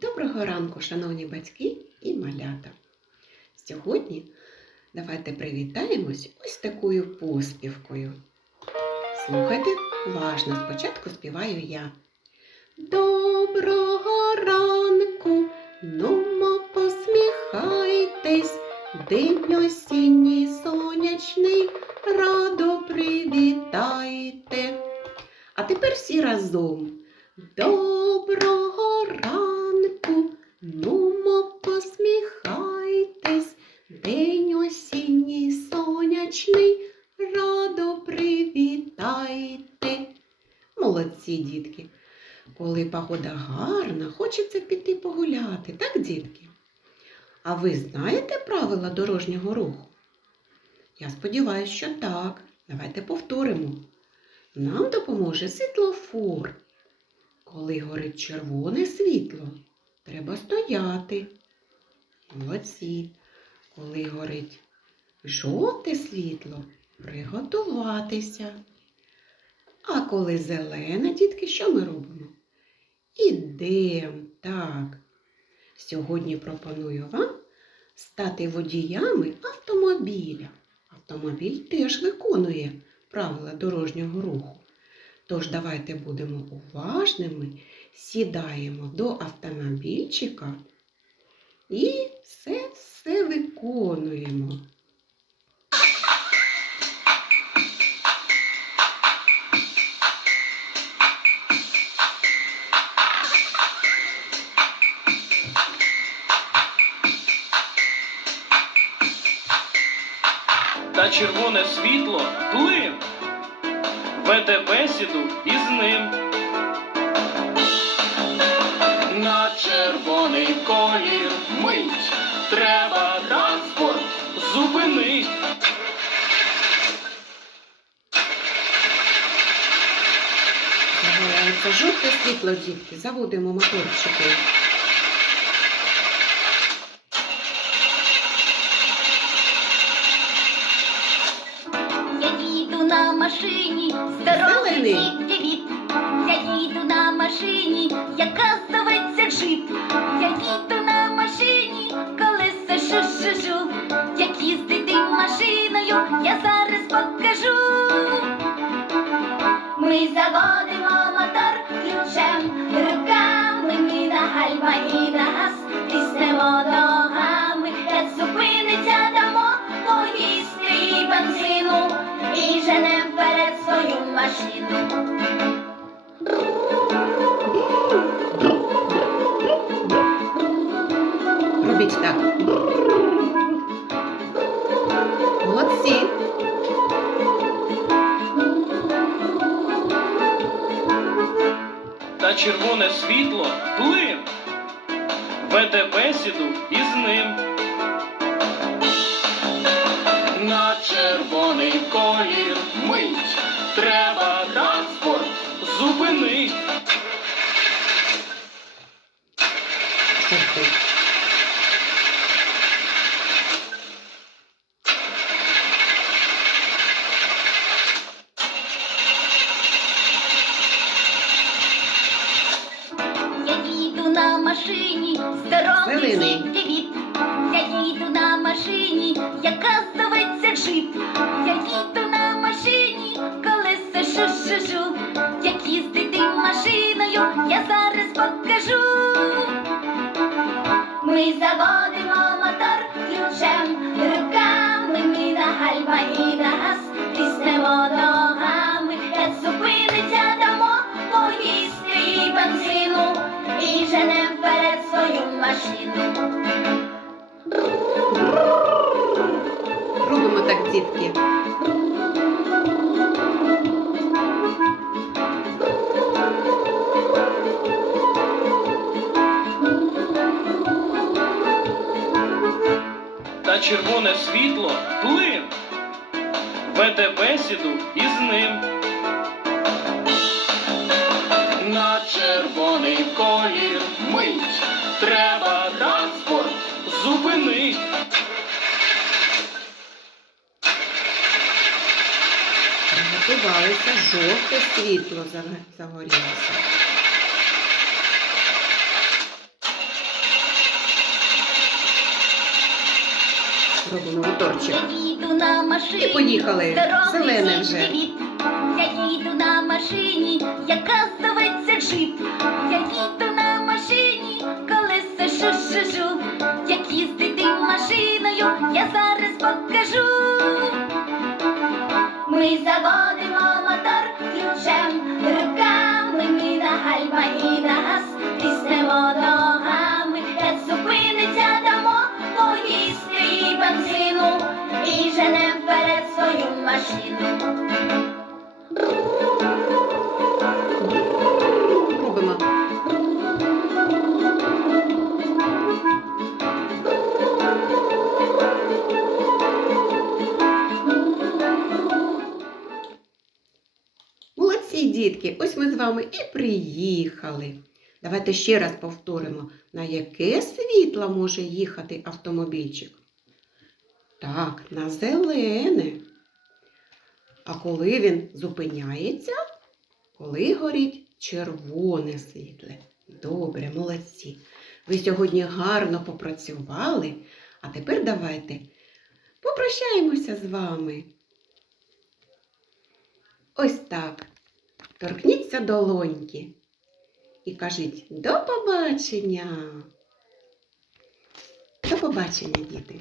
Доброго ранку, шановні батьки і малята. Сьогодні давайте привітаємось ось такою поспівкою. Слухайте уважно, спочатку співаю я. Доброго ранку, нумо посміхайтесь, день осінній сонячний, радо привітайте. А тепер всі разом. Доброго нумо посміхайтесь, день осінній сонячний, радо привітайте. Молодці, дітки. Коли погода гарна, хочеться піти погуляти, так, дітки? А ви знаєте правила дорожнього руху? Я сподіваюся, що так. Давайте повторимо. Нам допоможе світлофор. Коли горить червоне світло, треба стояти. Молодці. Коли горить жовте світло, приготуватися. А коли зелене, дітки, що ми робимо? Ідемо, так. Сьогодні пропоную вам стати водіями автомобіля. Автомобіль теж виконує правила дорожнього руху. Тож давайте будемо уважними, сідаємо до автомобільчика і все все виконуємо. та червоне світло плин. Веде бесіду із ним. Жовте світло, дітки, заводимо моторчики. Я їду на машині, з дороги Зелений. Я їду на машині, яка зветься джип. Я їду на машині, колеса шу-шу-шу. Як їздити машиною, я зараз покажу. Ми заводимо Робіть так. Молодці. Та червоне світло плин. Веде бесіду із ним. Я їду на машині, з дороги Зелений. Я їду на машині, яка зветься джип. Я їду на гальма і на газ, ногами, як зупиниться дамо, поїсти і бензину, і женем вперед свою машину. Робимо так, дітки. Та червоне світло плин веде бесіду із ним. На червоний колір мить треба транспорт зупинить. Готувалися жовте світло загорілося. Робимо моторчик. На машині. І поїхали. Здоровий Зелене вже. Я їду на машині, яка зветься джип. Я їду Молодці, дітки, ось ми з вами і приїхали. Давайте ще раз повторимо, на яке світло може їхати автомобільчик. Так, на зелене. А коли він зупиняється, коли горить червоне світле. Добре, молодці. Ви сьогодні гарно попрацювали, а тепер давайте попрощаємося з вами. Ось так. Торкніться долоньки і кажіть до побачення. До побачення, діти.